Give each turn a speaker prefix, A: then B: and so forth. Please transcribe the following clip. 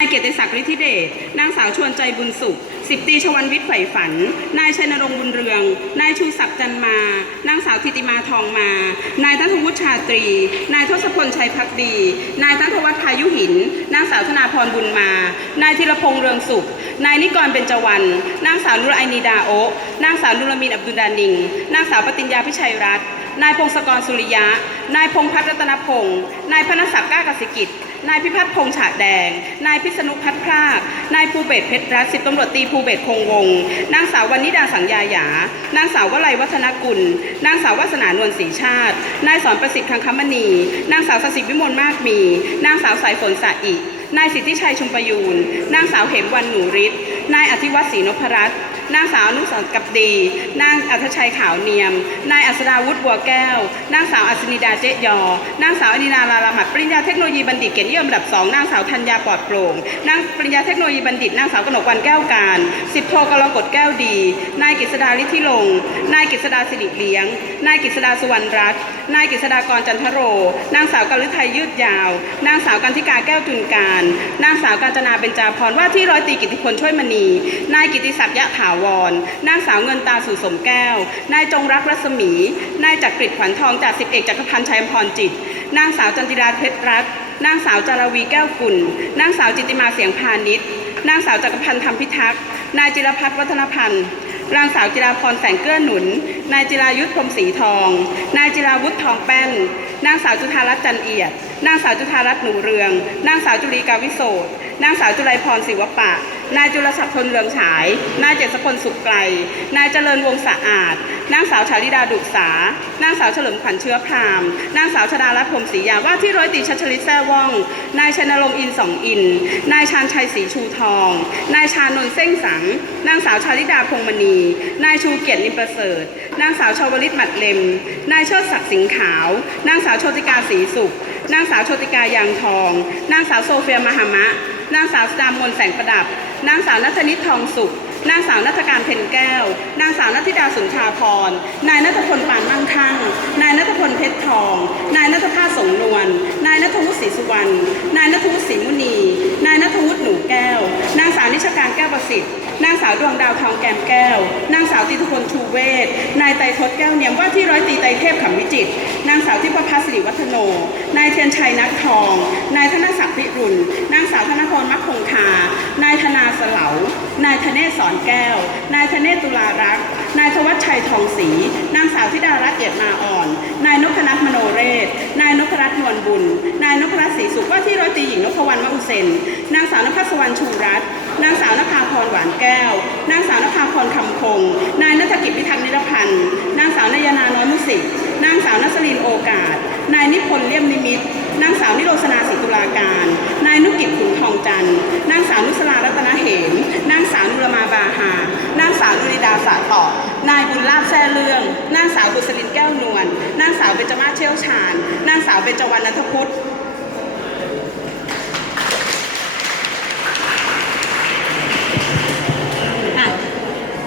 A: นายเกียรติศักดิ์ฤทธิเดช นางสาวชวนใจบุญสุข สิบตีชวันวิทย์ไฝ่ฝัน นายชัยนรงค์บุญเรือง นายชูศักดิ์จันมา นางสาวธิติมาทองมา นายทัศวุฒิชาตรี นายทศพลชัยพักดี นายทัศวัฒน์พายุหิน นางสาวธนาพรบุญมา นายธีรพงษ์เรืองสุข นายนิกรเบญจวรรณ นางสาวนุรไอนีดาโอนางสาวนุรมินอับดุลดานิง นางสาวปติญญาพิชัยรัตน์ นายพงศกรสุริยะ นายพงพัฒน์รัตนพงศ์นายพนศักดิ์ก้ากสิกิจ นายพิพัฒน์พงษ์ฉาดแดง นายพิษณุพัฒน์พราก นายภูเบศเพชรรัตน์สิบตำรวจตีภูเบศคงวงศ์นางสาววรรณิดาสังยาหยา นางสาววลัยวัฒนกุล นางสาววาสนานวลศรีชาติ นายสอนประสิทธิ์คังคมณี นางสาวสศิวิมลมากมี นางสาวสายฝนสะอินายสิทธิชัยชุมประยูน นางสาวเหมวันหนูฤทธิ์ นายอธิวัฒน์ศรีนพรัตน์ นางสาวนุสรณ์กับดี นางอัธชัยขาวเนียม นายอัศดาวุฒิบัวแก้ว นางสาวอัศนิดาเจยอ นางสาวอนินาลาลามัดปริญญาเทคโนโลยีบัณฑิตเกียรตินิยมอันดับสองนางสาวธัญญาปลอดโปร่ง นางปริญญาเทคโนโลยีบัณฑิต นางสาวกนกวันแก้วการ สิบโทกรกฎแก้วดี นายกฤษดาฤทธิลง นายกฤษดาสิริเลี้ยง นายกฤษดาสุวรรณรัตน์ นายกฤษดากรจันทโร นางสาวกฤทัยยืดยาว นางสาวกันธิกาแก้วจุนการ นางสาวกาญจนาเบญจาพรว่าที่ร้อยตรีกิติพลช่วยมณี นายกิติศักดิ์ยะถาวร นางสาวเงินตาสู่สมแก้ว นายจงรักรัศมี นายจักริดขวัญทองจากสิบเอกจักรพันธ์ชัยพรจิต นางสาวจันจิราเพชรรัตน์นางสาวจาราวีแก้วกุล นางสาวจิติมาเสียงพาณิชย์ นางสาวจักรพันธ์ธรรมพิทักษ์ นายจิรพัฒน์วัฒนพันธ์นางสาวจิราพรแสงเกื้อหนุน นายจิรายุทธพรมศรีทอง นายจิราวุฒิทองแป้น นางสาวจุธารัตน์จันเอียด นางสาวจุธารัตน์หนูเรือง นางสาวจุลีกาวิโสดนางสาวจุไรพรศิวปะ นายจุลศักดิ์ทนเรืองฉาย นายเจษพลสุขไกล นายเจริญวงศ์สะอาด นางสาวชาลิดาดุษานางสาวเฉลิมขวัญเชื้อพราม นางสาวชดารัตน์พรมศรียาว่าที่ร้อยตีชัชลิตแซ่ว่อง นายชนรงค์อินสองอิน นายชาญชัยศรีชูทอง นายชานนท์เส้งสัง นางสาวชาลิดาพงมณี นายชูเกียรตินิมประเสริฐ นางสาวชาวลิตหมัดเล็มนายเชิดศักดิ์สิงห์ขาว นางสาวโชติกาศรีสุข นางสาวโชติกายางทอง นางสาวโซเฟียมหามะ นางสาวสดามนแสงประดับ นางสาวนัทนิตทองสุข นางสาวนัทการเพ็ญแก้ว นางสาวนัทิดาสุนทาพร นายนัทพลปานมั่งคั่ง นายนัทพลเพชรทอง นายนัทภาสสงนวล นายนัทวุฒิศรีสุวรรณ นายนัทวุฒิศรีมุนี นายนัทวุฒิหนูแก้ว นางสาวนิชการแก้วประสิทธิ์ นางสาวดวงดาวทองแกมแก้ว นางสาวติทุพลชูเวศนายไตรทศแก้วเนียมว่าที่ร้อยตรีไตรเทพขำวิจิต นางสาวทิพพัฒน์สิริวัฒโน นายเทียนชัยนักทอง นายธนศักดิ์พิรุณ นางสาวธนพรมัคคงคา นายธนาเสลา นายธเนศสอนแก้ว นายธเนศตุลารักษ์ นายธวัชชัยทองศรี นางสาวธิดารัตน์เอียดมาอ่อน นายนพนัทมโนเรศ นายนพรัตน์นวลบุญ นายนพรัตน์ศรีสุขว่าที่ร้อยตรีหญิงนพวรรณมะอุเซน นางสาวนภัสวรรณชูรัตน์ นางสาวนภาพรหวานแก้ว นางสาวนภาพรคำคง นายนัฐกิจพิทักษ์นิรพันธ์ นางสาวนายนา โรสนาศรีตุลาการ นายนุกิจขุนทองจันทร์ นางสาวนุสรารัตนเหม นางสาวนุรมาบาหา นางสาวนุริดาสาต่อ นายบุญลาบแซ่เรื่อง นางสาวบุษลินแก้วนวล นางสาวเบญจมาเชี่ยวชาญ นางสาวเบญจวรรณนัทพุทธ